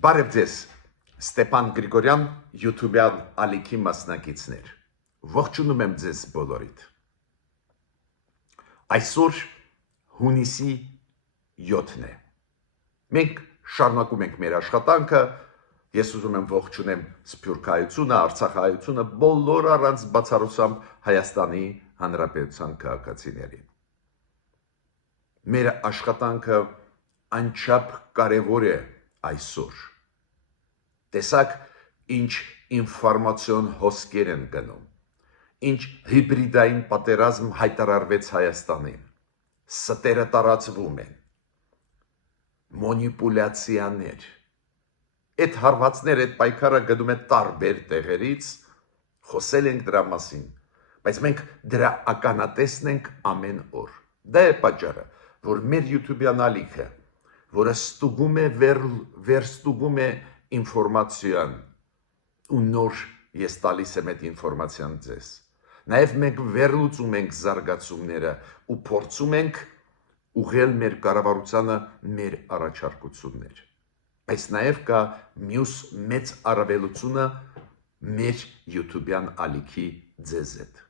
Բարև ձեզ, Ստեփան Գրիգորյան, YouTube-յան ալիքի մասնակիցներ։ Ողջունում եմ ձեզ բոլորիդ։ Այսօր հունիսի 7-ն է։ Մենք շարունակում ենք մեր աշխատանքը։ Ես ուզում եմ ողջունեմ Սփյուռքահայությունը, Արցախահայությունը, բոլոր առանց բացառությամբ Հայաստանի Հանրապետության քաղաքացիներին։ Մեր աշխատանքը անչափ կարևոր է այսօր։ Տեսակ ինչ ինֆորմացիոն հոսքեր են գնում, ինչ հիբրիդային պատերազմ հայտարարվեց Հայաստանին, ստերը տարածվում են, մանիպուլյացիաներ, այդ հարվածները, այդ պայքարը գնում է տարբեր տեղերից, խոսել ենք դրա մասին, բայց մենք դրա ականատեսն ենք ամեն օր։ Դա է պատճառը, որ մեր YouTube-յան ալիքը, որը ստուգում է վերստուգում է ինֆորմացիան ու նոր ես տալիս եմ այդ ինֆորմացիան ձեզ։ Նաև մենք վերլուծում ենք զարգացումները ու փորձում ենք ուղղել մեր կառավարությանը մեր առաջարկություններ։ Բայց նաև կա մյուս մեծ առավելությունը մեր YouTube-յան ալիքի ձեզ հետ։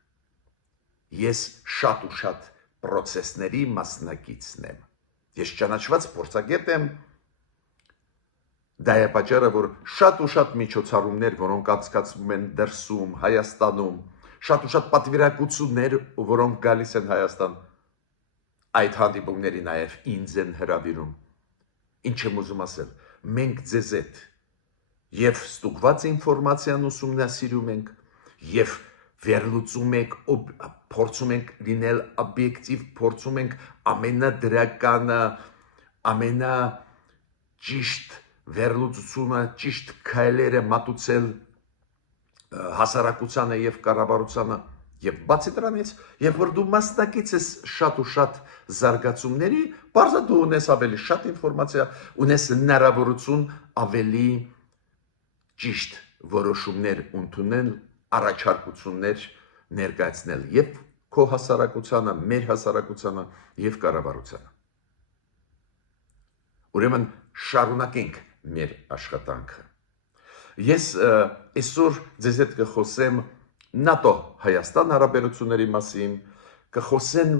Ես շատ ու շատ պրոցեսների մասնակիցն եմ։ Ես ճանաչված փորձագետ եմ։ Դա է պատճառը, որ շատ ու շատ միջոցառումներ, որոնք անցկացվում են դրսում, Հայաստանում, շատ ու շատ պատվիրակություններ, որոնք գալիս են Հայաստան, այդ հանդիպումների նաև ինձ են հրավիրում։ Ինչ եմ ուզում ասել, մենք ձեզ հետ եւ ստուգված ինֆորմացիան ուսումնասիրում ենք եւ վերլուծում ենք, փորձում ենք լինել օբյեկտիվ, փորձում ենք ամենադրականը, ամենաճիշտ վերլուծությունը, ճիշտ քայլերը մատուցել հասարակությանը եւ կառավարությանը եւ բացի դրանից, երբ որ դու մասնակից ես շատ ու շատ զարգացումների, բարձր դու ունես ավելի շատ ինֆորմացիա, ունես հնարավորություն ավելի ճիշտ որոշումներ ընդունել, առաջարկություններ ներկայացնել եւ քո հասարակությանը, մեր հասարակությանը եւ կառավարությանը։ Ուրեմն շարունակենք մեր աշխատանքը։ Ես այսօր ձեզ հետ կխոսեմ ՆԱՏՕ Հայաստան հարաբերությունների մասին, կխոսեմ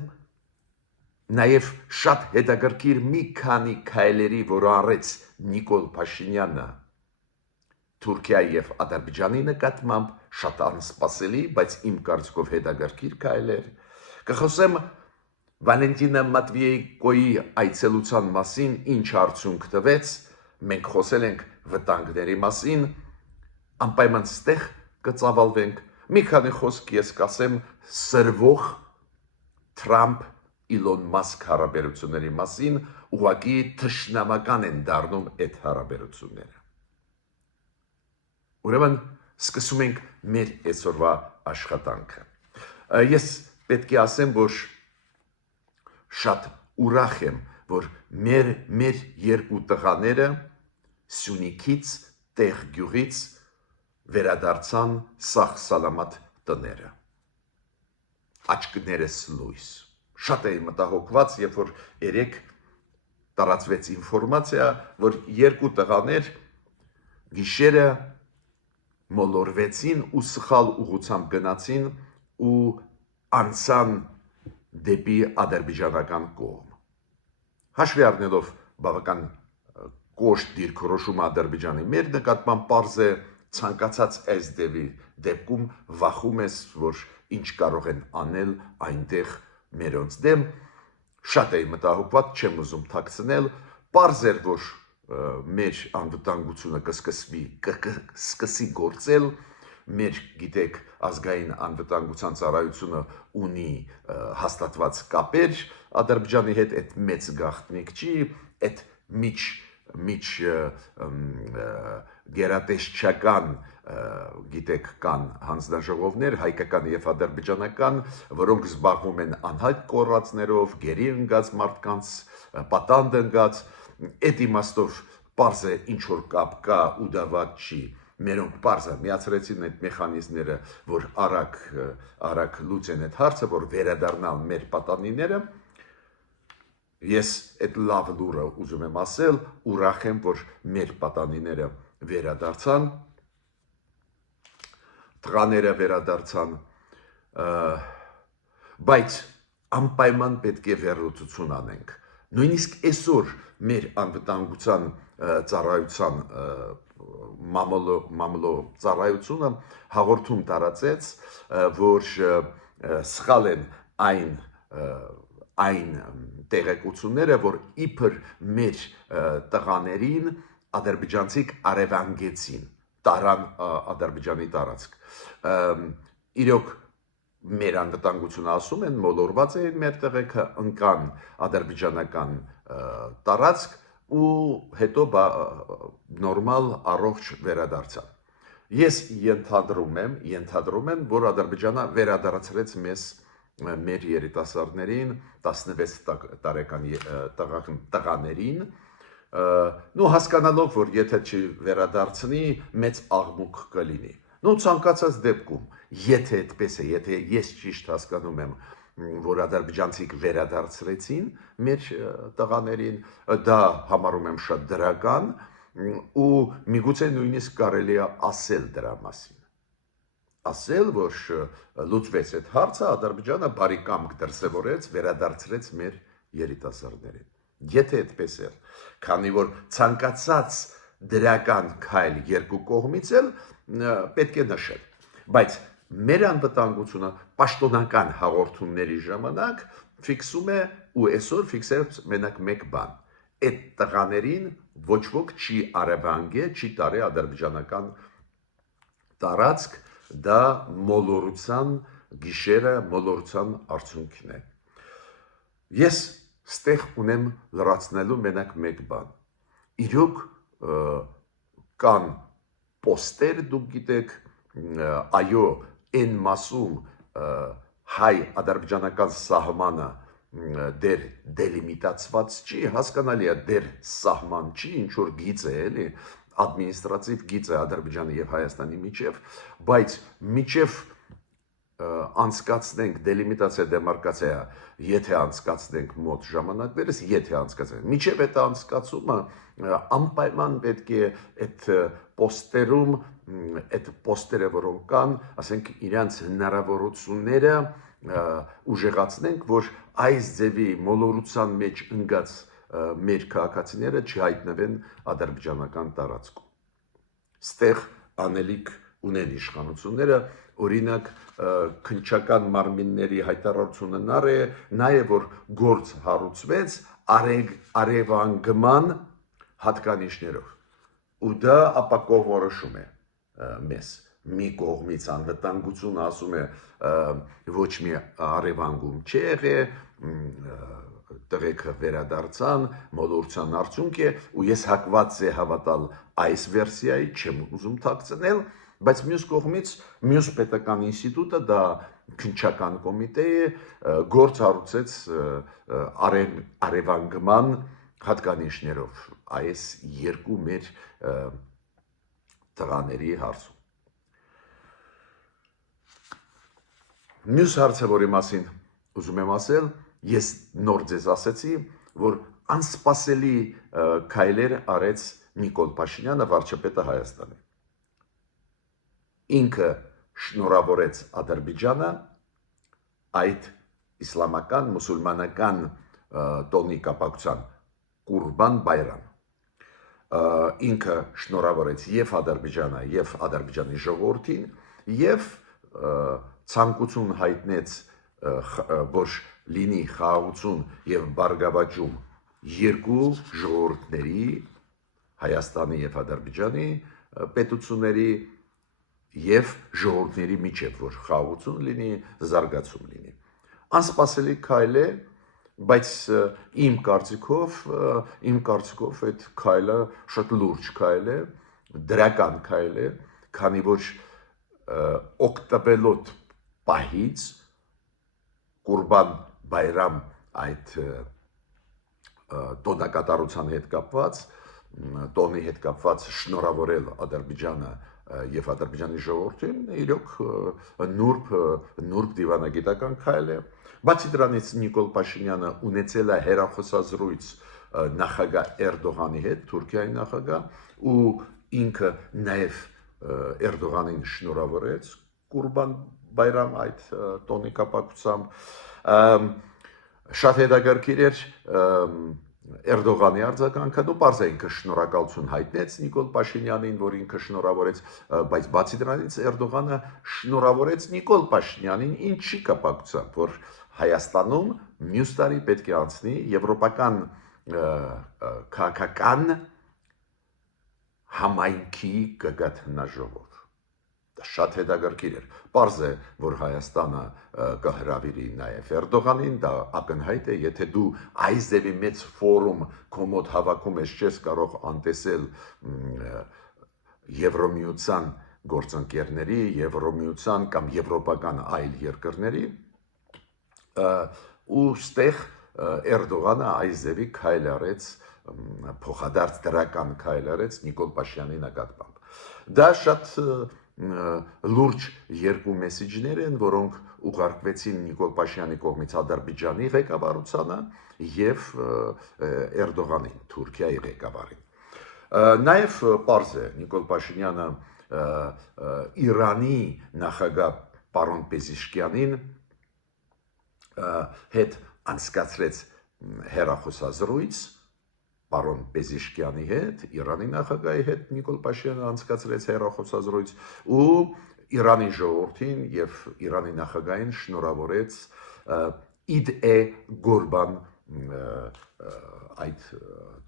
նաև շատ հետաքրքիր մի քանի քայլերի, որ արեց Նիկոլ Փաշինյանը Թուրքիայի եւ Ադրբեջանի նկատմամբ, շատ անսպասելի, բայց իմ կարծիքով հետաքրքիր քայլեր։ Կխոսեմ Վալենտինա Մատվիեյկոյի այցելության մասին, ինչ արդյունք տվեց, մենք խոսել ենք վտանգների մասին, անպայման ստեղ կծավալվենք, մի քանի խոսք ես կասեմ սրվող Թրամփ-Իլոն Մասկ հարաբերությունների մասին, ուղղակի թշնամական են դառնում այդ հարաբերությունները։ Ուրեմն սկսում ենք մեր այսօրվա աշխատանքը։ Ես պետք է ասեմ, որ շատ ուրախ եմ, որ մեր երկու տղաները Սյունիքից, տեղ գյուղից վերադարձան սաղ սալամատ տները։ Աչքներս լույս։ Շատ էի մտահոգված, երբ որ երեք տարածվեց ինֆորմացիա, որ երկու տղաներ գիշերը մոլորվեցին ու սխալ ուղղությամբ գնացին ու անցան դեպի ադրբեջանական կողմ։ Հաշվի առնելով բավական կոշտ դիրքորոշումը Ադրբեջանի մեր նկատմամբ պարզ է ցանկացած այս դեպքում վախում ես, որ ինչ կարող են անել այնտեղ մերոնց դեմ, շատ էի մտահոգված, չեմ ուզում թաքցնել, պարզ էր, որ մեր անվտանգությունը կսկսի գործել, մեր գիտեք ազգային անվտանգության ծառայությունը ունի հաստատված կապեր Ադրբեջանի հետ, այդ մեծ գաղտնիք չի, այդ միջ գերատեսչական գիտեք կան հանձնաժողովներ, հայկական եւ ադրբեջանական, որոնք զբաղվում են անհայտ կորածներով, գերի ընկած մարդկանց, պատանդ ընկած, այդ իմաստով պարզ է ինչ որ կապ կա ու դա վատ չի, մերոնք պարզ է միացրեցին այդ մեխանիզմները, որ արագ լուծեն այդ հարցը, որ վերադառնալ մեր պատանիները, Ես այդ լավ լուրը ուզում եմ ասել, ուրախ եմ, որ մեր պատանիները վերադարձան, տղաները վերադարձան, բայց անպայման պետք է վերլուծություն անենք։ Նույնիսկ այսօր մեր անվտանգության ծառայության մամլո ծառայությունը հաղորդում տարածեց, որ սխալ են այն տեղեկությունները, որ իբր մեր տղաներին ադրբեջանցիք արևանգեցին, տարան Ադրբեջանի տարածք։ Իրոք մեր անվտանգությունը ասում են, մոլորված էին մեր տեղեքը, ընկան ադրբեջանական տարածք ու հետո նորմալ առողջ վերադարձան։ Ես ենթադրում եմ, որ Ադրբեջանը վերադարձրեց մեր երիտասարդներին, 16 տարեկան տղաներին, հասկանալով, որ եթե չվերադարձնի, մեծ աղմուկ կլինի։ Ցանկացած դեպքում, եթե այդպես է, եթե ես ճիշտ հասկանում եմ, որ ադրբեջանցիք վերադարձրեցին մեր տղաներին, դա համարում եմ շատ դրական ու միգուցե նույնիսկ կարելի է ասել դրա մասին։ Ասել, որ լուծվեց այդ հարցը, Ադրբեջանը բարի կամք դրսևորեց, վերադարձրեց մեր երիտասարդներին։ Եթե այդպես է, քանի որ ցանկացած դրական քայլ երկու կողմից էլ պետք է նշել, բայց մեր անվտանգությունը պաշտոնական հաղորդումների ժամանակ ֆիքսում է ու այսօր ֆիքսեց մենակ մեկ բան. այդ տղաներին ոչ ոք չի արևանգե, չի տարի ադրբեջանական տարածք, դա մոլորության գիշերը, մոլորության արդյունքն է։ Ես ստեղ ունեմ լրացնելու մենակ մեկ բան։ Իրոք կան պոստեր, դուք գիտեք, այո, այն մասում հայ-ադրբեջանական սահմանը դեր դելիմիտացված չի, հասկանալի է, դեր սահման չի, ինչ որ գիծ է, էլի, ադմինիստրատիվ գիծ է Ադրբեջանի եւ Հայաստանի միջև, բայց միջև անցկացնենք դելիմիտացիա, դեմարկացիա, եթե անցկացնենք մոտ ժամանակներս, եթե անցկացնենք, միջև այդ անցկացումը անպայման պետք է այդ պոստերում, այդ պոստերը, որոնք կան, ասենք իրանց հնարավորությունները ուժեղացնենք, որ այս ձևի մոլորության մեջ ընկած մեր քաղաքացիները չհայտնվեն ադրբեջանական տարածքում։ Ստեղ անելիք ունեն իշխանությունները, օրինակ քննչական մարմինների հայտարարությունը նա է, որ գործ հարուցվեց արևանգման հատկանիշներով, ու դա ապակող որոշում է մեզ։ Մի կողմից անվտանգությունը ասում է ոչ մի արևանգում չի եղել, տղեկը վերադարձան, մոլորության արդյունք է, ու ես հակված է հավատալ այս վերսիայի, չեմ ուզում թաքցնել, բայց մյուս կողմից մյուս պետական ինստիտուտը, դա քննչական կոմիտե է, գործ հարուցեց արևանգման հատկանիշներով այս երկու մեր տղաների հարցում։ Մյուս հարցը, որի մասին ուզում եմ ասել, ես նոր ձեզ ասեցի, որ անսպասելի քայլեր արեց Նիկոլ Փաշինյանը, վարչապետը Հայաստանի։ Ինքը շնորհավորեց Ադրբեջանը այդ իսլամական, մուսուլմանական տոնի կապակցության Կուրբան Բայրամ։ Ինքը շնորհավորեց եւ Ադրբեջանը, եւ Ադրբեջանի ժողովրդին, եւ ցանկություն հայտնեց, որ լինի խաղաղություն եւ բարգավաճում երկու ժողովուրդների, Հայաստանի եւ Ադրբեջանի պետությունների եւ ժողովուրդների միջեւ, որ խաղաղություն լինի, զարգացում լինի։ Անսպասելի քայլ է, բայց իմ կարծիքով այդ քայլը շատ լուրջ քայլ է, դրական քայլ է, քանի որ օկտոբերոտ պահից Կուրբան Բայրամ այդ տոնակատարության հետ կապված, տոնի հետ կապված շնորհավորել Ադրբեջանը եւ Ադրբեջանի ժողովրդին իրոք նուրբ դիվանագիտական քայլ է, Բացի դրանից Նիկոլ Փաշինյանը ունեցել է հեռախոսազրույց նախագահ Էրդողանի հետ, Թուրքիայի նախագահ, ու ինքը նաև Էրդողանին շնորհավորեց Կուրբան Բայրամ այդ տոնի կապակցությամբ շատ հետաքրքիր էր Էրդողանի արձագանքը, դու պարզ է ինքը շնորհակալություն հայտնեց Նիկոլ Փաշինյանին, որ ինքը շնորհավորեց, բայց բացի դրանից Էրդողանը շնորհավորեց Նիկոլ Փաշինյանին ինչի կապակցությամբ, որ Հայաստանում մյուս տարի պետք է անցնի եվրոպական քաղաքական համայնքի գագաթնաժողով։ Դա շատ հետաքրքիր էր։ Պարզ է, որ Հայաստանը կհրավիրի նաև Էրդողանին, դա ակնհայտ է, եթե դու այս ձևի մեծ ֆորում քո մոտ հավաքում ես, չես կարող անտեսել Եվրոմիության գործընկերների, Եվրոմիության կամ եվրոպական այլ երկրների, ու ստեղ Էրդողանը այս ձևի քայլ արեց, փոխադարձ դրական քայլ արեց Նիկոլ Փաշինյանի նկատմամբ։ Դա շատ լուրջ երկու մեսիջներ են, որոնք ուղարկվեցին Նիկոլ Փաշինյանի կողմից Ադրբեջանի ղեկավարությանը եւ Էրդողանին, Թուրքիայի ղեկավարին։ Նաեւ պարզ է Նիկոլ Փաշինյանը Իրանի նախագահ պարոն Պեզիշկյանին հետ անցկացրեց հեռախոսազրույց, պարոն Պեզիշկյանի հետ, Իրանի նախագահի հետ Նիկոլ Փաշինյանը անցկացրեց հեռախոսազրույց ու Իրանի ժողովրդին եւ Իրանի նախագահին շնորհավորեց իդ Գորբան այդ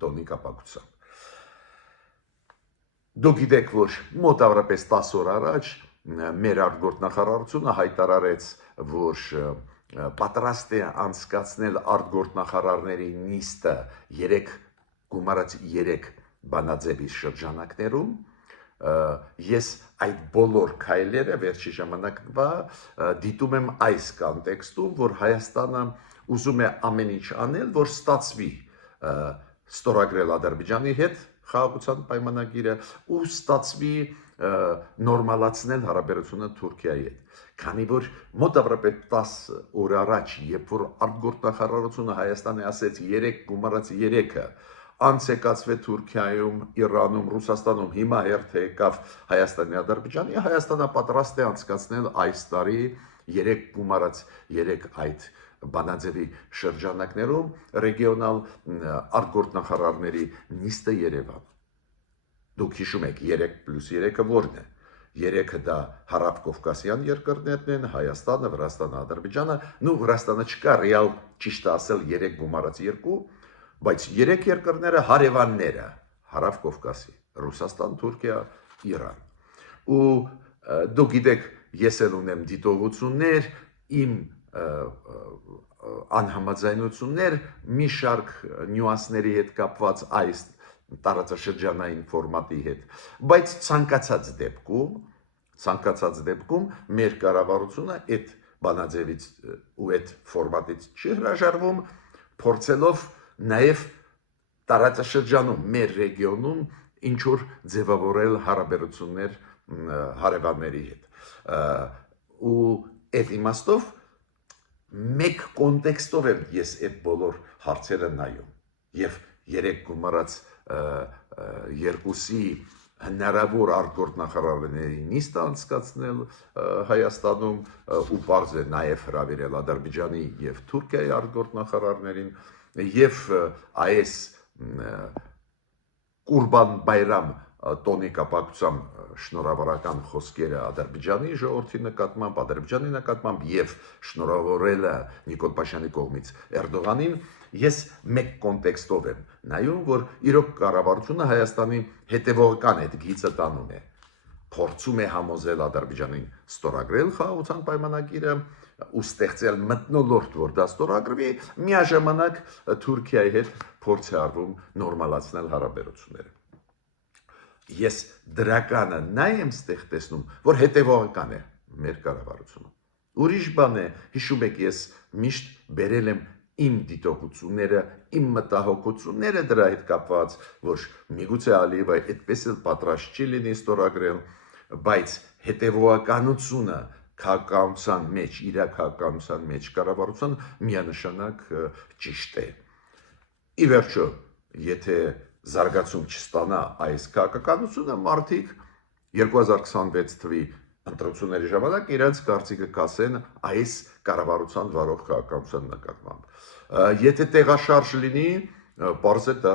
տոնի կապակցությամբ։ Դուք գիտեք, որ մոտավորապես 10 օր առաջ մեր արտգործնախարարությունը հայտարարեց, որ պատրաստ է անցկացնել արտգործնախարարների նիստը գումարած 3 բանաձևի շրջանակներում։ Ես այդ բոլոր քայլերը վերջի ժամանակվա դիտում եմ այս կոնտեքստում, որ Հայաստանը ուզում է ամեն ինչ անել, որ ստացվի ստորագրել Ադրբեջանի հետ խաղաղության պայմանագիրը ու ստացվի նորմալացնել հարաբերությունը Թուրքիայի հետ։ Քանի որ մոտավորապես 10 օր առաջ, երբ որ արտգործնախարարությունը Հայաստանի ասեց 3 գումարած 3-ը անցեկացվեց Թուրքիայում, Իրանում, Ռուսաստանում, հիմա հերթ եկավ Հայաստանի Ադրբեջանի, Հայաստանը պատրաստ է անցկացնել այս տարի 3 գումարած 3 այդ բանաձևի շրջանակներում ռեգիոնալ արտգործնախարարների նիստը Երևան։ Դուք հիշում եք 3+3-ը որն է։ 3-ը դա հարավ-կովկասյան երկրներն են, Հայաստանը, Վրաստանը, Ադրբեջանը, Վրաստանը չկա, ռեալ ճիշտ ասել 3 գումարած 2, բայց 3 երկրները հարևանները, հարավ-Կովկասի, Ռուսաստան, Թուրքիա, Իրան։ Ու դուք գիտեք, ես էլ ունեմ դիտողություններ, իմ անհամաձայնություններ մի շարք նյուանսների հետ կապված այս տարածաշրջանային ֆորմատի հետ, բայց ցանկացած դեպքում մեր կառավարությունը այդ բանաձևից ու այդ ֆորմատից չի հրաժարվում, փորձելով նաև տարածաշրջանում մեր ռեգիոնում ինչ որ ձևավորել հարաբերություններ հարևանների հետ։ Ու այդ իմաստով մեկ կոնտեքստով եմ ես այդ բոլոր հարցերը նայում եւ 3 գումարած 2-ի հնարավոր արտգործնախարարների նիստ անցկացնել Հայաստանում ու բարձ է նաև հրավիրել Ադրբեջանի եւ Թուրքիայի արտգործնախարարներին եւ այս Կուրբան Բայրամ տոնի կապակցությամբ շնորհավորական խոսքերը Ադրբեջանի ժողովրդի նկատմամբ, Ադրբեջանի նկատմամբ եւ շնորհավորելը Նիկոլ Փաշինյանի կողմից Էրդողանին, ես մեկ կոնտեքստով եմ նայում, որ իրոք կառավարությունը Հայաստանի հետևողական այդ գիծը տանում է, փորձում է համոզել Ադրբեջանին ստորագրել խաղաղության պայմանագիրը ու ստեղծել մթնոլորտ, որ դա ստորագրվի, միաժամանակ Թուրքիայի հետ փորձ է արվում նորմալացնել հարաբերությունները։ Ես դրականը նա եմ ստեղ տեսնում, որ հետևողական է մեր կառավարությունը։ Ուրիշ բան է, հիշում եք, ես միշտ բերել եմ իմ դիտողությունները, իմ մտահոգությունները դրա հետ կապված, որ միգուցե Ալիևը այդպես էլ պատրաստ չի լինի ստորագրել, բայց հետևողականությունը քաղաքականության մեջ, իր քաղաքականության մեջ կառավարության միանշանակ ճիշտ է։ Ի վերջո, եթե զարգացում չստանա այս քաղաքականությունը, մարդիկ 2026 թվականի ընտրությունների ժամանակ իրենց կարծիքը կասեն այս կառավարության վարող քաղաքականության նկատմամբ։ Եթե տեղաշարժ լինի, պարզ է դա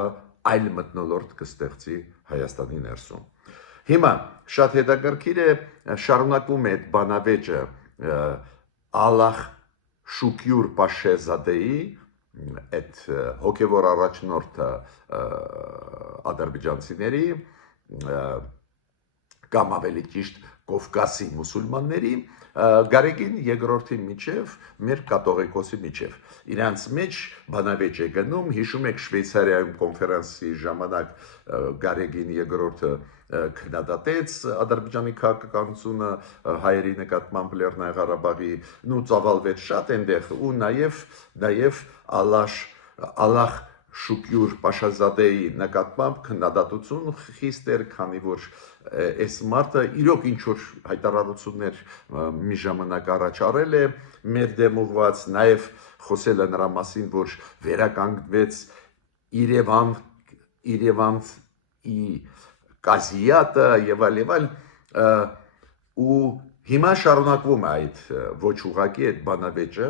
այլ մթնոլորտ կստեղծի Հայաստանի ներսում։ Հիմա շատ հետաքրքիր է, շարունակվում է այդ բանավեճը Ալլահ Շուկյուր Պաշեզադեի, այդ հոգևոր առաջնորդը ադրբեջանցիների կամ ավելի ճիշտ Կովկասի մուսուլմանների Գարեգին երկրորդի միջև մեր կաթողիկոսի միջև իրանց մեջ բանավեճ է գնում, հիշում եք Շվեյցարիայում կոնֆերանսի ժամանակ Գարեգին երկրորդը քննադատեց Ադրբեջանի քաղաքականությունը հայերի նկատմամբ Լեռնային Ղարաբաղի ու ծավալվեց շատ այնտեղ ու նաև Ալլահ Շուկյուր Պաշազադեի նկատմամբ քննադատություն խիստ էր, քանի որ այս մարդը իրոք ինչ որ հայտարարություններ մի ժամանակ առաջ արել է մեր դեմ ուղված, նաև խոսել է նրա մասին, որ վերականգնվեց Երևանի կազիատը եւ այլ ու հիմա շարունակվում է այդ ոչ ուղակի այդ բանավեճը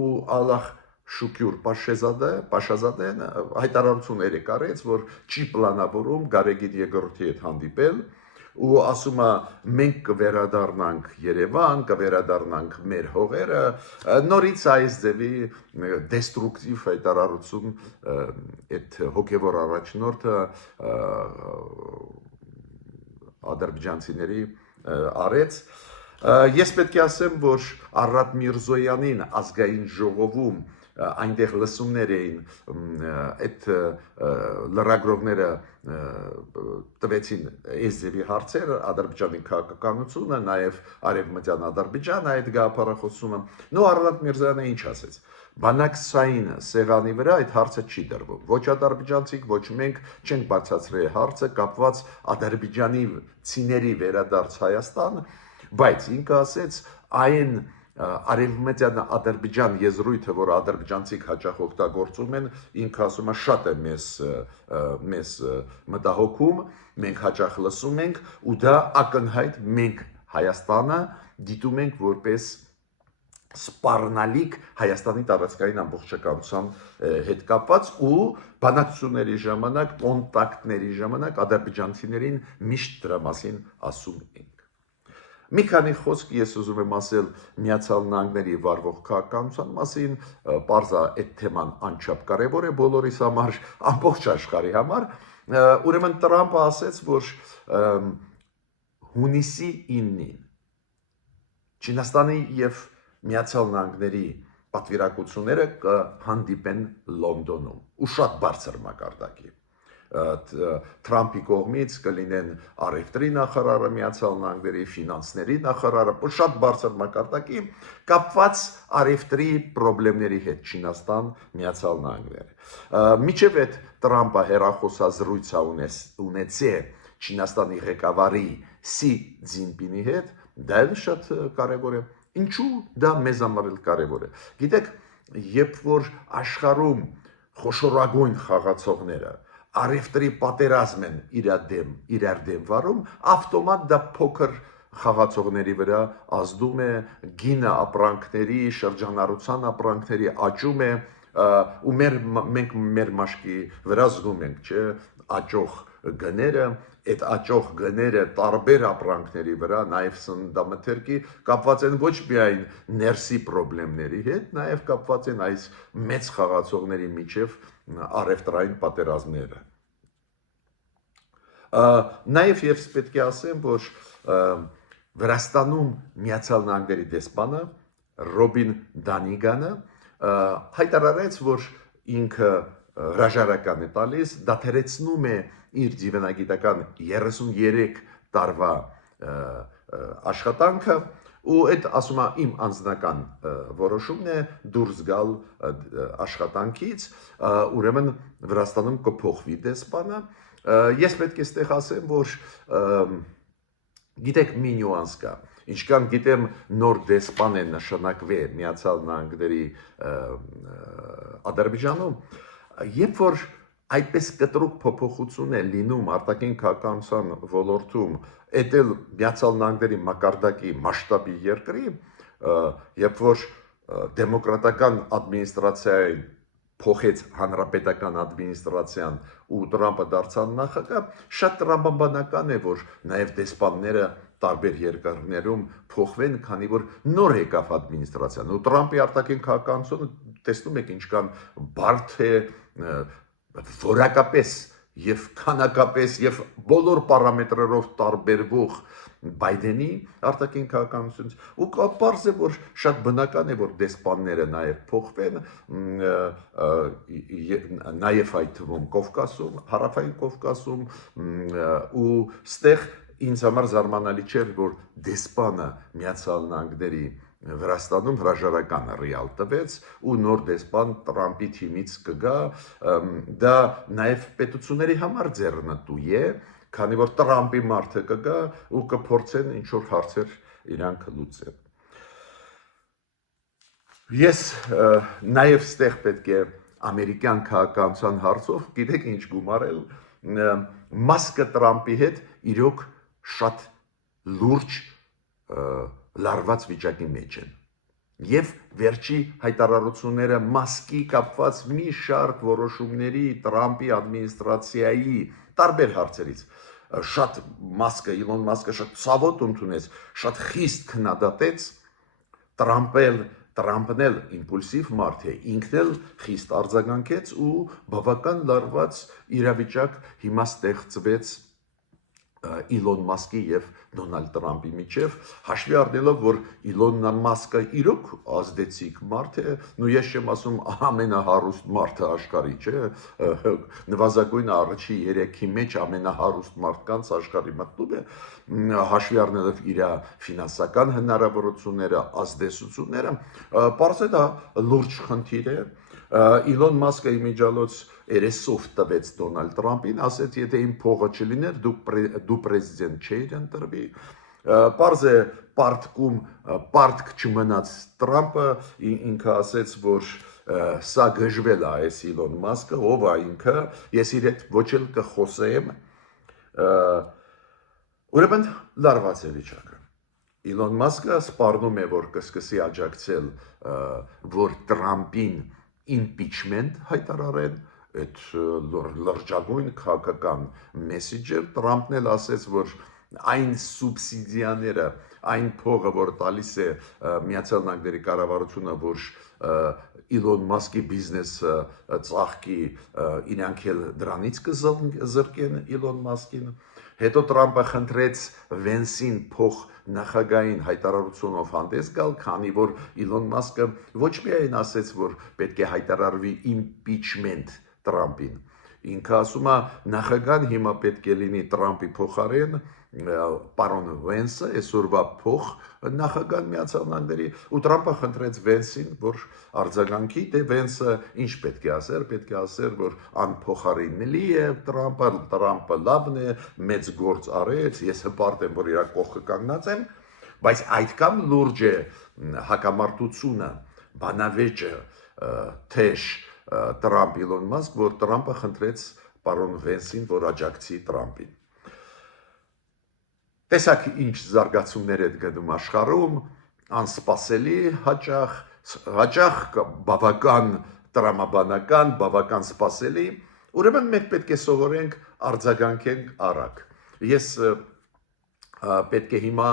ու Ալլահ Շուկյուր Պաշազադեն հայտարարություններ է կարեց, որ չի պլանավորում Գարեգին երկրորդի հետ հանդիպել ու ասում է մենք կվերադառնանք Երևան, կվերադառնանք մեր հողերը, նորից այս ձևի դեստրուկտիվ հայտարարություն այդ հոգևոր առաջնորդը ադրբեջանցիների արեց։ Ես պետք է ասեմ, որ Արարատ Միրզոյանին ազգային ժողովում այնտեղ լսումներ էին այդ լրագրողները տվեցին այս ձևի հարցեր Ադրբեջանի քաղաքականությունը, նաև արևմտյան Ադրբեջանը այդ գաղափարախոսումը։ Նո Արարատ Միրզոյանը ինչ ասեց։ Բանակցային սեղանի վրա այդ հարցը չի դրվում։ Ոչ ադրբեջանցիք, ոչ մենք չենք բարձրացրել հարցը կապված Ադրբեջանի ցիների վերադարձ Հայաստան, բայց ինքը ասեց այն արևմտյան Ադրբեջան եզրույթը, որ ադրբեջանցիք հաճախ օգտագործում են, ինքը ասում է շատ է մեզ մտահոգում, մենք հաճախ լսում ենք ու դա ակնհայտ մենք Հայաստանը դիտում ենք որպես սպառնալիք Հայաստանի տարածքային ամբողջականության հետ կապված ու բանակցությունների ժամանակ, կոնտակտների ժամանակ ադրբեջանցիներին միշտ դրա մասին ասում ենք։ Մի քանի խոսք ես ուզում եմ ասել Միացյալ Նահանգների վարվող քաղաքականության մասին, պարզա այդ թեման անչափ կարևոր է բոլորիս համար, ամբողջ աշխարհի համար, ուրեմն Տրամպը ասեց, որ հունիսի 9-ին Չինաստանի եւ Միացյալ Նահանգների պատվիրակությունները կհանդիպեն Լոնդոնում ու շատ բարձր մակարդակի Թրամփի կողմից կլինեն առևտրի նախարարը Միացյալ Նահանգների, ֆինանսների նախարարը, շատ բարձր մակարդակի կապված առևտրի խնդիրների հետ Չինաստան, Միացյալ Նահանգները։ Մինչև այդ Տրամփը հեռախոսազրույց ունեցել Չինաստանի ղեկավարի Սի Ցզինպինի հետ, դա էլ շատ կարևոր է։ Ինչու դա մեզ համար կարևոր է։ Գիտեք, երբ որ աշխարհում խոշորագույն խաղացողները առևտրի պատերազմ են իրար դեմ վարում, ավտոմատ դա փոքր խաղացողների վրա ազդում է, գինը ապրանքների, շրջանառության ապրանքների աճում է ու մենք մեր մաշկի վրա զգում ենք, չէ, աճող գները, այդ աճող գները տարբեր ապրանքների վրա, նաև սննդամթերքի կապված են ոչ միայն ներսի խնդիրների հետ, նաև կապված են այս մեծ խաղացողների միջև առևտրային պատերազմները։ Նաև ես պետք է ասեմ, որ Վրաստանում Միացյալ Նահանգների դեսպանը Ռոբին Դանիգանը հայտարարեց, որ ինքը հրաժարական է տալիս, դադարեցնում է իր դիվանագիտական 33 տարվա աշխատանքը ու այդ ասում է իմ անձնական որոշումն է դուրս գալ աշխատանքից, ուրեմն Վրաստանում կփոխվի դեսպանը։ Ես պետք է ստեղ ասեմ, որ գիտեք մի նյուանս կա։ Ինչքան գիտեմ, նոր դեսպան է նշանակվել Միացյալ Նահանգների Ադրբեջանում, երբ որ այդպես կտրուկ փոփոխություն է լինում արտաքին քաղաքականության ոլորտում, էդ էլ Միացյալ Նահանգների մակարդակի մասշտաբի երկրի, երբ որ դեմոկրատական ադմինիստրացիային փոխեց հանրապետական ադմինիստրացիան ու Տրամպը դարձավ նախագահ, շատ տրամաբանական է, որ նաև դեսպանները տարբեր երկրներում փոխվեն, քանի որ նոր եկավ ադմինիստրացիան ու Տրամպի արտաքին քաղաքականությունը տեսնում եք ինչքան բարդ է որակապես եւ քանակապես եւ բոլոր պարամետրերով տարբերվող Բայդենի արտաքին քաղաքականությունից ու պարզ է որ շատ բնական է որ դեսպանները նաև փոխվեն նաև այդ թվում Կովկասում, Հարավային Կովկասում ու ստեղ ինձ համար զարմանալի չէր որ դեսպանը Միացյալ Նահանգների Վրաստանում հրաժարական ռեալ տվեց ու նոր դեսպան Տրամպի թիմից կգա դա նաև պետությունների համար ձեռնտու է քանի որ Տրամպի մարդը կգա ու կփորձեն ինչ որ հարցեր իրանք լուծեն ես նաև ստեղ պետք է ամերիկյան քաղաքականության հարցով գիտեք ինչ գումարել Մասկը Տրամպի հետ իրոք շատ լուրջ լարված վիճակի մեջ են եւ վերջի հայտարարությունները Մասկի կապված մի շարք որոշումների Տրամպի ադմինիստրացիայի տարբեր հարցերից շատ Իլոն Մասկը շատ ցավոտ ընդունեց շատ խիստ քննադատեց Տրամպն էլ իմպուլսիվ մարդ է ինքն էլ խիստ արձագանքեց ու բավական լարված իրավիճակ հիմա ստեղծվեց Իլոն Մասկի եւ Դոնալդ Տրամպի միջև հաշվի առնելով որ Իլոն Մասկը իրոք ազդեցիկ մարդ է նույն ես չեմ ասում ամենահարուստ մարդը աշխարհի չէ նվազագույն առաջի 3-ի մեջ ամենահարուստ մարդկանց աշխարհի մտնում է հաշվի առնելով իր ֆինանսական հնարավորությունները ազդեցությունները պարզ է դա լուրջ խնդիր է Իլոն Մասկը իմիջիալոց երեսով տվեց Դոնալդ Տրամպին, ասեց, եթե իմ փողը չլիներ, դու պրեզիդենտ չէիր ընտրվի, պարզ է պարտք չմնաց Տրամպը, ինքը ասեց, որ սա գժվել է այս Իլոն Մասկը, ով է ինքը, ես իր հետ ոչ էլ կխոսեմ, ուրեմն լարված է վիճակը։ Իլոն Մասկը սպառնում է, որ կսկսի աջակցել, որ Տրամպին impeachment հայտարարեն, այդ լրջագույն քաղաքական մեսեջեր Տրամպն էլ ասեց, որ այն սուբսիդիաները, այն փողը, որ տալիս է Միացյալ Նահանգների կառավարությունը, որ Իլոն Մասկի բիզնեսը ծաղկի, իրանք էլ դրանից կզրկեն Իլոն Մասկին։ Հետո Տրամպը խնդրեց Վենսին փող նախագահային հայտարարությունով հանդես գալ, քանի որ Իլոն Մասկը ոչ միայն ասեց, որ պետք է հայտարարվի impeachment Տրամպին, ինքը ասում է նախագահան հիմա պետք է լինի Տրամպի փոխարեն պարոն Վենսը, այսօրվա փող նախագահան Միացյալ Նահանգների ու Տրամպը խնդրեց Վենսին, որ արձագանքի, դե Վենսը ինչ պետք է ասեր, որ անփոխարինելի է Տրամպը լավն է, մեծ գործ արեց, ես հպարտ եմ, որ իր կողքը կանգնած եմ, բայց այդքան լուրջ է հակամարտությունը, բանավեճը, թեժ Տրամպ Իլոն Մասկ, որ Տրամպը խնդրեց պարոն Վենսին, որ աջակցի Տրամպին։ Տեսակ ինչ զարգացումներ են գնում աշխարհում, անսպասելի հաճախ բավական տրամաբանական, բավական սպասելի, ուրեմն մենք պետք է սովորենք արձագանքենք արագ։ Ես պետք է հիմա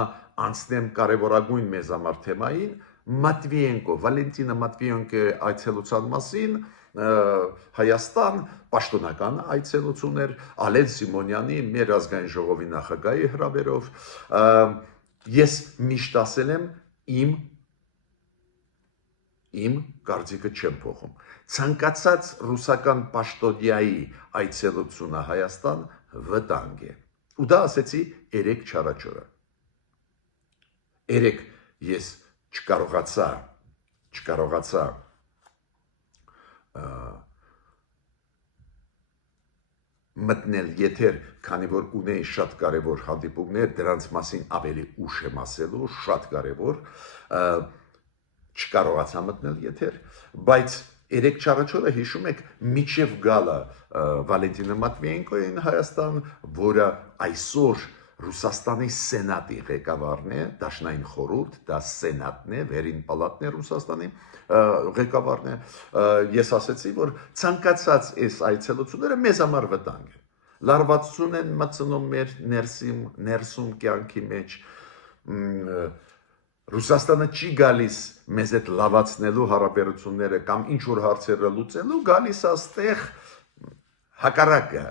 անցնեմ կարևորագույն մեզ համար թեմային, Վալենտինա Մատվիենկոյի այցելության մասին, Հայաստան պաշտոնական այցելություն էր Ալեն Սիմոնյանի մեր ազգային ժողովի նախագահի հրավերով ես միշտ ասել եմ իմ կարծիքը չեմ փոխում ցանկացած ռուսական պաշտոնյայի այցելությունը Հայաստան վտանգ է ու դա ասեցի 3 չարաչորը 3 ես չկարողացա մտնել եթեր, քանի որ ունեի շատ կարևոր հանդիպումներ, դրանց մասին ավելի ուշ եմ ասելու, շատ կարևոր, չկարողացա մտնել եթեր, բայց երեք չառաջորը հիշում եք միջև գալը Վալենտինա Մատվիենկոին Հայաստան, որը այսօր Ռուսաստանի սենատի ղեկավարն է, դաշնային խորհուրդ, դա սենատն է, վերին պալատն է Ռուսաստանի ղեկավարն է, ես ասեցի, որ ցանկացած այս այցելությունները մեզ համար վտանգ են, լարվածություն են մտցնում մեր ներսում կյանքի մեջ, Ռուսաստանը չի գալիս մեզ այդ լավացնելու հարաբերությունները կամ ինչ-որ հարցերը լուծելու, գալիս աստեղ հակառակը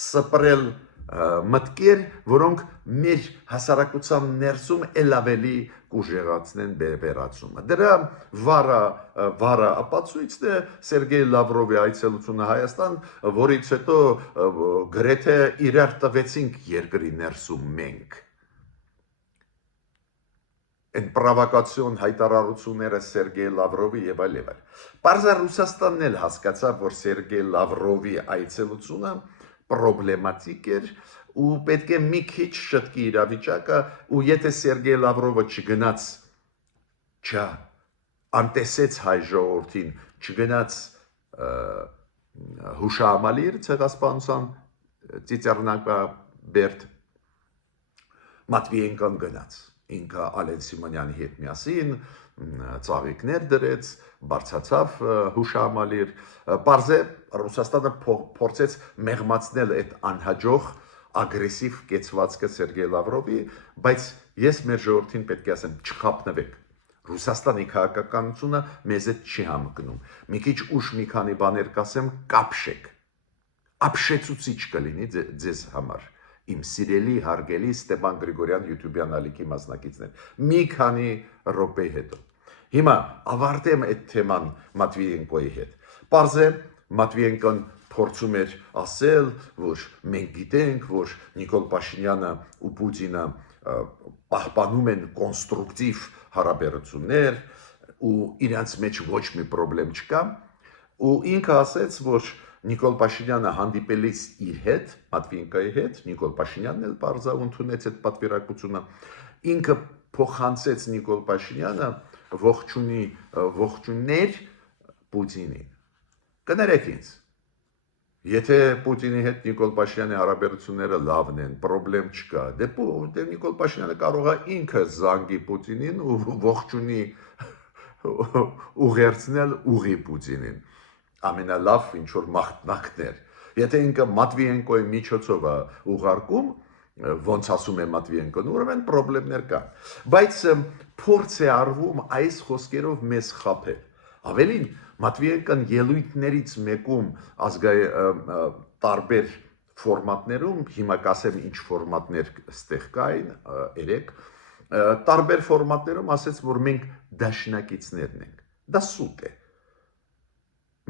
սպրել մտքեր, որոնք մեր հասարակության ներսում էլ ավելի կուժեղացնեն վերացումը։ Դրա վառը ապացույցն է Սերգեյ Լավրովի այցելությունը Հայաստան, որից հետո գրեթե իրար տվեցինք երկրի ներսում մենք։ Այն պրովոկացիոն հայտարարությունները Սերգեյ Լավրովի եւ այլ։ Պարզա Ռուսաստանն էլ հասկացավ, որ Սերգեյ Լավրովի այցելությունը պրոբլեմատիկ էր ու պետք է մի քիչ շտկի իրավիճակը ու եթե Սերգեյ Լավրովը չգնաց անտեսեց հայ ժողովրդին, չգնաց հուշահամալիր ցեղասպանության ծիծեռնակաբերդ Մատվիենկոն գնաց ինքը Ալեն Սիմոնյանի հետ միասին ծաղիկներ դրեց, բարձացավ հուշահամալիր, պարզ է Ռուսաստանը փորձեց մեղմացնել այդ անհաջող ագրեսիվ կեցվածքը Սերգեյ Լավրովի, բայց ես մեր ժողովրդին պետք է ասեմ, չխափնվեք։ Ռուսաստանի քաղաքականությունը մեզ հետ չի համընկնում։ Մի քիչ ուշ մի քանի բաներ կասեմ, կապշեք։ Ապշեցուցիչ կլինի ձեզ համար։ Իմ սիրելի հարգելի Ստեփան Գրիգորյան YouTube-յան ալիքի մասնակիցներ, մի քանի րոպե հետո։ Հիմա ավարտեմ այդ թեման Մատվիենկոյի հետ։ Պարզ է, Մատվիենկոն փորձում էր ասել, որ մենք գիտենք, որ Նիկոլ Փաշինյանը ու Պուտինը պահպանում են կոնստրուկտիվ հարաբերություններ ու իրենց մեջ ոչ մի խնդրեմ չկա, ու ինքը ասեց, որ Նիկոլ Փաշինյանը հանդիպելիս իր հետ, Մատվիենկոյի հետ, Նիկոլ Փաշինյանն էլ բարձա ընդունեց այդ պատվիրակությունը, ինքը փոխանցեց Նիկոլ Փաշինյանը ողջուններ Պուտինին։ Կներեք ինձ, եթե Պուտինի հետ Նիկոլ Փաշինյանի հարաբերությունները լավն են, խնդրեմ չկա, դե Նիկոլ Փաշինյանը կարող է ինքը զանգի Պուտինին ու ողջունի ուղերձնել ուղի Պուտինին։ Ամենալավ ինչ-որ մաղթնակներ։ Եթե ինքը Մատվիենկոյի միջոցով է ուղարկում, ոնց ասում է Մատվիենկոն, ուրեմն խնդիրներ կան։ Բայց փորձ է արվում այս խոսքերով մեզ խաբել։ Ավելին, Մատվիենկոն ելույթներից մեկում տարբեր ֆորմատներում, հիմա կասեմ ինչ ֆորմատներ ստեղ կային, երեք, տարբեր ֆորմատներում ասեց, որ մենք դաշնակիցներն ենք։ Դա սուտ է։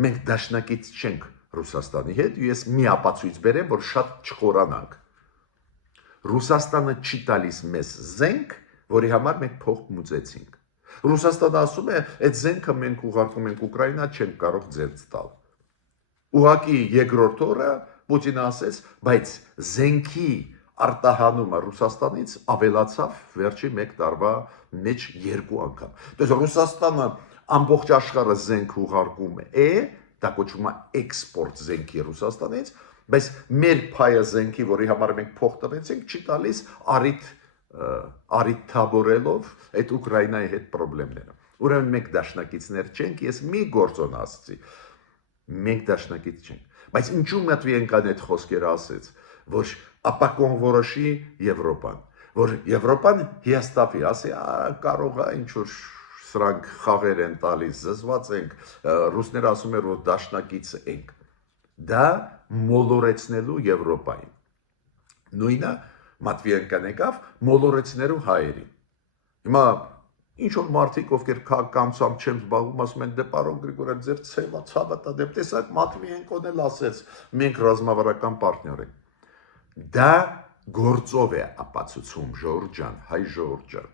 Մենք դաշնակից չենք Ռուսաստանի հետ, ու ես մի ապացույց բերեմ, որ շատ չխորանանք։ Ռուսաստանը չի տալիս մեզ զենք, որի համար մենք փող մուծեցինք։ Ռուսաստանը ասում է, այդ զենքը մենք ուղարկում ենք Ուկրաինա, չենք կարող ձեզ տալ։ Ուղղակի երկրորդ օրը Պուտինը ասեց, բայց զենքի արտահանումը Ռուսաստանից ավելացավ վերջի 1 տարվա մեջ 2 անգամ։ Դες Ռուսաստանը ամբողջ աշխարհը զենք ուղարկում է, դա կոչվում է էքսպորտ զենքի Ռուսաստանից, բայց մեր փայը զենքի, որի համար մենք փող տվեցինք, չի տալիս արիթավորելով այդ Ուկրաինայի հետ խնդիրները։ Ուրեմն մենք դաշնակիցներ չենք, ես մի գործոն ասացի, մենք դաշնակից չենք։ Բայց ինչու Մատվիենկոն այդ խոսքերը ասեց, որ ապակոն որոշի Եվրոպան, որ Եվրոպան հիաստափի, ասի, կարող է ինչ-որ սրանք խաղեր են տալիս, զզված ենք, ռուսները ասում են, որ դաշնակից ենք։ Դա մոլորեցնելու Եվրոպային։ Նույնը Մատվիենկոն եկավ մոլորեցնելու հայերին։ Հիմա ինչ որ մարդիկ, ովքեր քաղաքականությամբ չեն զբաղվում, ասում են, դե պարոն Գրիգորյան, ձեր ցավը տա, դե տեսակ Մատվիենկոն էլ ասեց, մենք ռազմավարական պարտներ ենք։ Դա գործով է ապացուցում ժողովուրդ ջան, հայ ժողովուրդ ջան։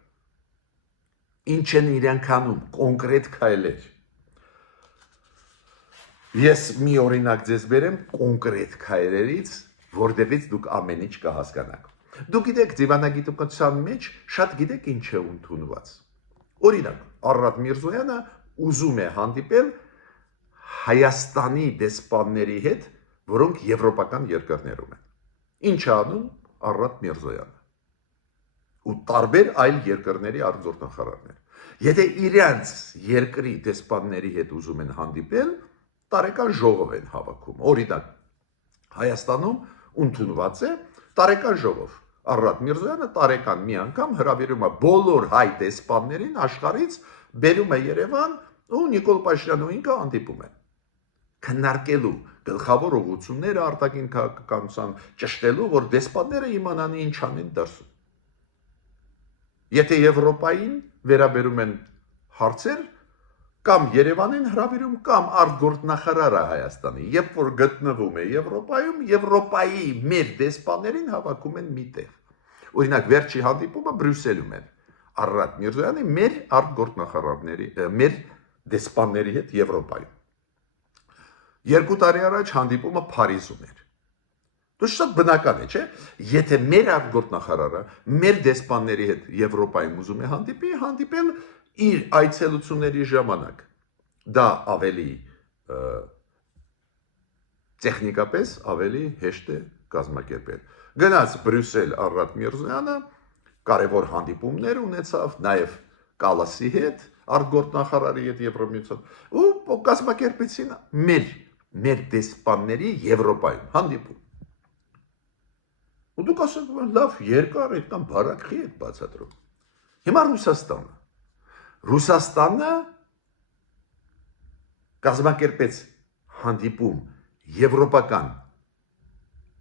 Ինչ են իրանք անում, կոնկրետ քայլեր։ Ես մի օրինակ ձեզ բերեմ կոնկրետ քայլերից, որտեղից դուք ամեն ինչ կհասկանաք։ Դուք գիտեք, դիվանագիտության մեջ շատ գիտեք ինչ է ընդունված։ Օրինակ, Արարատ Միրզոյանը ուզում է հանդիպել Հայաստանի դեսպանների հետ, որոնք եվրոպական երկրներում են։ Ինչ է անում Արարատ Միրզոյանը։ Ու տարբեր այլ երկրների արտգործնախարարներ։ Եթե իրենց երկրի դեսպանների հետ ուզում են հանդիպել, տարեկան ժողով են հավաքում։ Օրինակ, Հայաստանում ընդունված է տարեկան ժողով։ Արարատ Միրզոյանը տարեկան մի անգամ հրավիրում է բոլոր հայ դեսպաններին աշխարհից, բերում է Երևան ու Նիկոլ Փաշինյանն ու ինքը հանդիպում են։ Քննարկելու գլխավոր ուղղությունները արտաքին քաղաքականության ճշտելու, որ դեսպանները իմանան ինչ անեն դրսում։ Եթե Եվրոպային վերաբերում են հարցեր, կամ Երևանին հրավիրում, կամ արտգործնախարարը Հայաստանի, երբ որ գտնվում է Եվրոպայում, Եվրոպայի մեր դեսպաններին հավաքում են միտեղ։ Օրինակ, վերջի հանդիպումը Բրյուսելում է Արարատ Միրզոյանի մեր արտգործնախարարների, մեր դեսպանների հետ Եվրոպայում։ 2 տարի առաջ հանդիպումը Փարիզում էր։ Դու շատ բնական է, չէ՞։ Եթե մեր արտգործնախարարը մեր դեսպանների հետ Եվրոպայում ուզում է հանդիպել իր այցելությունների ժամանակ, դա ավելի տեխնիկապես ավելի հեշտ է կազմակերպել։ Գնաց Բրյուսել Արարատ Միրզոյանը, կարևոր հանդիպումներ ունեցավ, նաև Կալասի հետ, արտգործնախարարի հետ Եվրոմիության, ու կազմակերպեցին մեր դեսպանների Եվրոպայում հանդիպում։ Ու դուք ասեք, լավ, երկար այդքան բարակխի եք բացատրում։ Հիմա Ռուսաստանը կազմակերպեց հանդիպում եվրոպական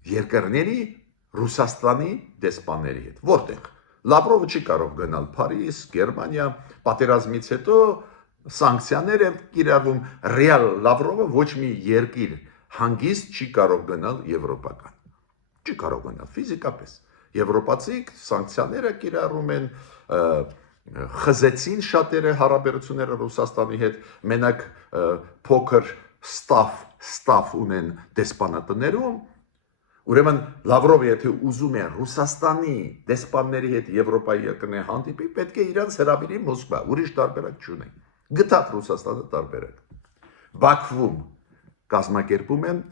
երկրների Ռուսաստանի դեսպանների հետ։ Որտեղ Լավրովը չի կարող գնալ Փարիզ, Գերմանիա, պատերազմից հետո սանկցիաներ են կիրառվում, ռեալ Լավրովը ոչ մի երկիր հանգիստ չի կարող գնալ եվրոպական։ Չի կարող գնալ ֆիզիկապես։ Եվրոպացիք սանկցիաները կիրառում են, խզեցին շատերը հարաբերությունները Ռուսաստանի հետ, մենակ փոքր ստաֆ ունեն դեսպանատներում։ Ուրեմն Լավրովը եթե ուզում է Ռուսաստանի դեսպանների հետ Եվրոպայի երկրների հանդիպի, պետք է իրանց հրավիրի Մոսկվա, ուրիշ տարբերակ չունեն։ Գտավ Ռուսաստանը տարբերակ։ Բաքվում կազմակերպում են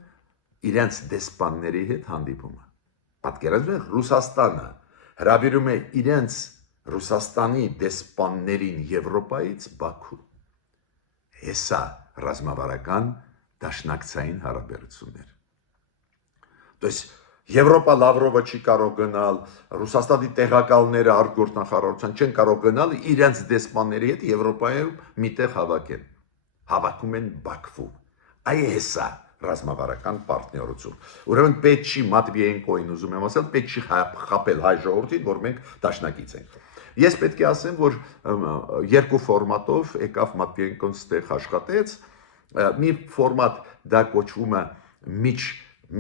իրենց դեսպանների հետ հանդիպումը։ Պատկերացրեք, Ռուսաստանը հրավիրում է իրենց Ռուսաստանի դեսպաններին Եվրոպայից Բաքու։ Հեսա ռազմավարական դաշնակցային հարաբերություններ։ То есть Եվրոպա Լավրովը չի կարող գնալ, Ռուսաստանի տեղակալները արտգործնախարարության չեն կարող գնալ իրենց դեսպանների հետ Եվրոպայում միտեղ հավաքեն։ Հավաքում են Բաքվում։ Այ հեսա ռազմավարական պարտներություն։ Ուրեմն պետք չի Մատվիենկոին ուզում եմ ասել, պետք չի խապել հայ ժողովրդին, որ մենք դաշնակից ենք։ Ես պետք է ասեմ, որ երկու ֆորմատով եկավ Մատվիենկոն ստեղ աշխատեց։ Մի ֆորմատ դա կոչվում է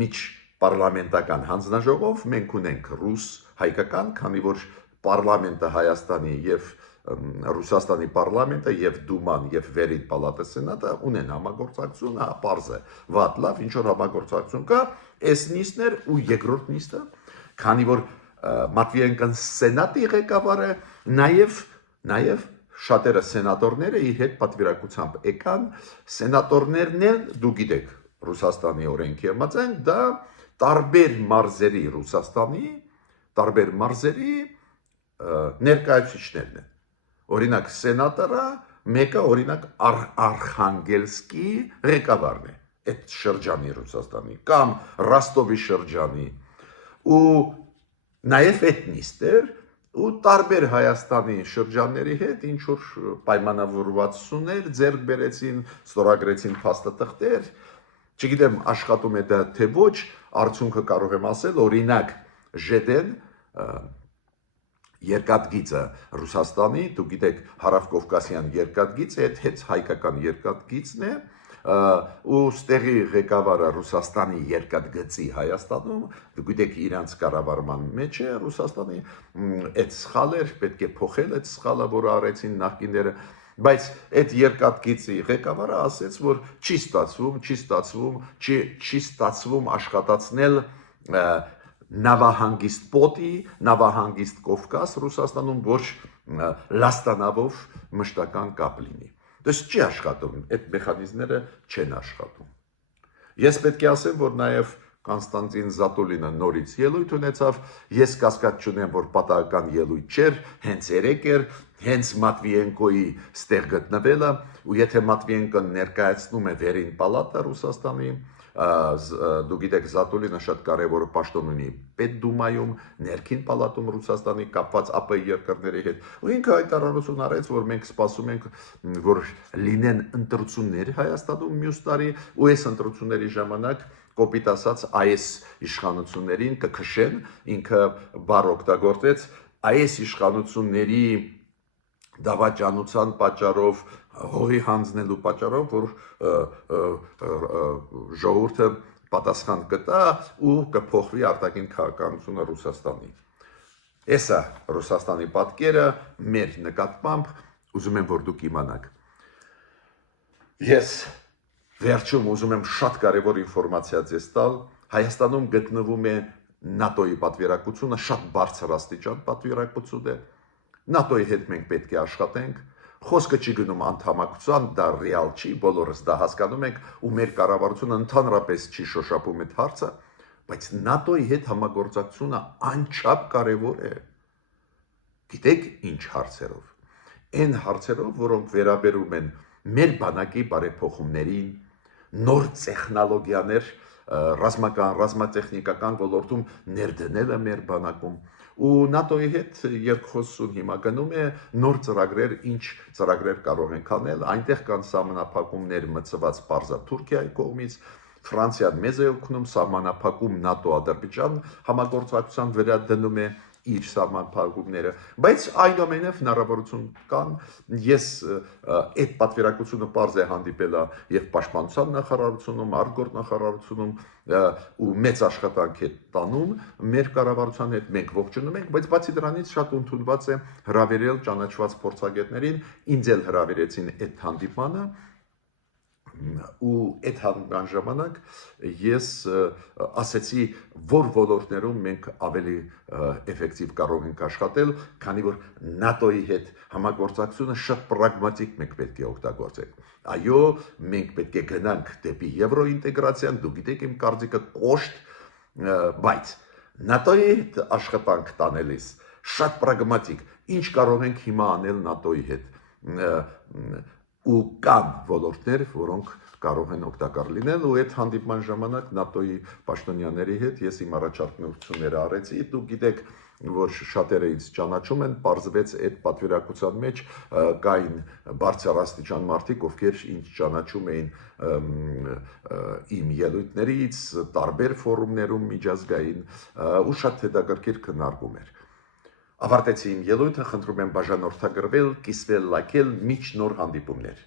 միջ պարլամենտական հանձնաժողով, մենք ունենք ռուս հայկական, քանի որ պարլամենտը Հայաստանի եւ Ռուսաստանի պարլամենտը եւ Դուման եւ Վերին պալատը սենատը ունեն համագործակցություն, հա, պարզ է, վատ լավ, ինչ որ համագործակցություն կա, այս նիստն էր ու երկրորդ նիստը, քանի որ Մատվիենկոն սենատի ղեկավար է, նաեւ շատերը սենատորները իր հետ պատվիրակությամբ եկան, սենատորներն էլ դու գիտեք, Ռուսաստանի օրենքի համաձայն դա տարբեր մարզերի Ռուսաստանի, տարբեր մարզերի ներկայացուցիչներն են։ Օրինակ սենատորը մեկը օրինակ Արխանգելսկի ղեկավարն է այդ շրջանի Ռուսաստանի կամ Ռոստովի շրջանի ու նաև այդ նիստեր ու տարբեր Հայաստանի շրջանների հետ ինչ որ պայմանավորվածություններ ձեռք բերեցին, ստորագրեցին փաստաթղթեր, չգիտեմ աշխատում է դա թե ոչ, արդյունքը կարող եմ ասել, օրինակ ԺԴ-ն երկաթգիծը Ռուսաստանի, դու գիտեք, հարավկովկասյան երկաթգիծը, այդ հետ հայկական երկաթգիծն է, ու ստեղի ղեկավարը Ռուսաստանի երկաթգծի Հայաստանում, դու գիտեք, իրանց կառավարման մեջ է Ռուսաստանի, այդ սխալ էր, պետք է փոխել այդ սխալը, որը արեցին նախկինները, Բայց այդ երկաթգիծի ղեկավարը ասեց, որ չի ստացվում աշխատացնել նավահանգիստ Պոտի, նավահանգիստ Կովկաս Ռուսաստանում ոչ լաստանավով մշտական կապ լինի։ Դες չի աշխատում, այդ մեխանիզմները չեն աշխատում։ Ես պետք է ասեմ, որ նաև Կոնստանտին Զատուլինը նորից ելույթ ունեցավ, ես կասկած չունեմ, որ պատահական ելույթ չէր, հենց երեք էր, հենց Մատվիենկոյի ստեղ գտնվելը, ու եթե Մատվիենկոն ներկայացնում է վերին պալատը Ռուսաստանի, դու գիտեք Զատուլինը շատ կարևոր պաշտոն ունի Պետդումայում, ներքին պալատում Ռուսաստանի կապված ԱՊ երկրների հետ, ու ինքը հայտարարություն արեց, որ մենք սպասում ենք, որ լինեն ընտրություններ Հայաստանում մյուս տարի, ու այս ընտրությունների ժամանակ կոպիտ ասած այս իշխանություններին կքշեն, ինքը բառ օգտագործեց, այս իշխանությունների դավաճանության պատճառով, հողի հանձնելու պատճառով, որ ժողովուրդը պատասխան կտա ու կփոխվի արտաքին քաղաքականությունը Ռուսաստանի։ Էսա Ռուսաստանի պատկերը մեր նկատմամբ ուզում եմ, որ դուք իմանաք։ Ես վերջում ուզում եմ շատ կարևոր ինֆորմացիա ձեզ տալ, Հայաստանում գտնվում է ՆԱՏՕ-ի պատվիրակությունը, շատ բարձր աստիճան պատվիրակություն է, ՆԱՏՕ-ի հետ մենք պետք է աշխատենք, խոսքը չի գնում անդամակցության, դա ռեալ չի, բոլորս դա հասկանում ենք, ու մեր կառավարությունը ընդհանրապես չի շոշափում այդ հարցը, բայց ՆԱՏՕ-ի հետ համագործակցությունը անչափ կարևոր է։ Գիտեք ինչ հարցերով։ Այն հարցերով, որոնք վերաբերում են մեր բանակի բարեփոխումներին, նոր տեխնոլոգիաներ ռազմական, ռազմատեխնիկական ոլորտում ներդնելը մեր բանակում, ու ՆԱՏՕ-ի հետ երկխոսություն հիմա գնում է նոր ծրագրեր, ինչ ծրագրեր կարող ենք անել, այնտեղ կան սահմանափակումներ մտցված պարզա Թուրքիայի կողմից, Ֆրանսիան մեզ է օգնում, սահմանափակում ՆԱՏՕ-Ադրբեջան համագործակցության վրա դնում է իր սահմանափակումները, բայց այնուամենայնիվ հնարավորություն կան, ես այդ պատվիրակությունը պարզ է հանդիպել եւ պաշտպանության նախարարությունում, արտգործ նախարարությունում ու մեծ աշխատանք է տանում մեր կառավարության հետ մենք ողջունում ենք, բայց բացի դրանից շատ ընդունված է հրավիրել ճանաչված փորձագետներին, ինձ էլ հրավիրեցին այդ հանդիպանը ու այդ հանդիպման ժամանակ ես ասեցի, որ ոլորտներում մենք ավելի էֆեկտիվ կարող ենք աշխատել, քանի որ ՆԱՏՕ-ի հետ համագործակցությունը շատ պրագմատիկ մենք պետք է օգտագործենք։ Այո, մենք պետք է գնանք դեպի եվրոինտեգրացիան, դու գիտեք իմ կարծիքը կոշտ, բայց ՆԱՏՕ-ի հետ աշխատանք տանելիս շատ պրագմատիկ, ինչ կարող ենք հիմա անել ՆԱՏՕ-ի հետ ու կան ոլորտներ, որոնք կարող են օգտակար լինել, ու այդ հանդիպման ժամանակ ՆԱՏՕ-ի պաշտոնյաների հետ ես իմ առաջարկությունները արեցի, դուք գիտեք, որ շատերը ինձ ճանաչում են, պարզվեց այդ պատվիրակության մեջ կային բարձր աստիճան մարդիկ, ովքեր ինձ ճանաչում էին իմ ելույթներից, տարբեր ֆորումներում միջազգային ու շատ հետաքրքիր քննարկում էր։ Ավարտեցի իմ ելույթը, խնդրում եմ բաժանորդագրվել, կիսվել, լայքել, միջ նոր հանդիպումներ։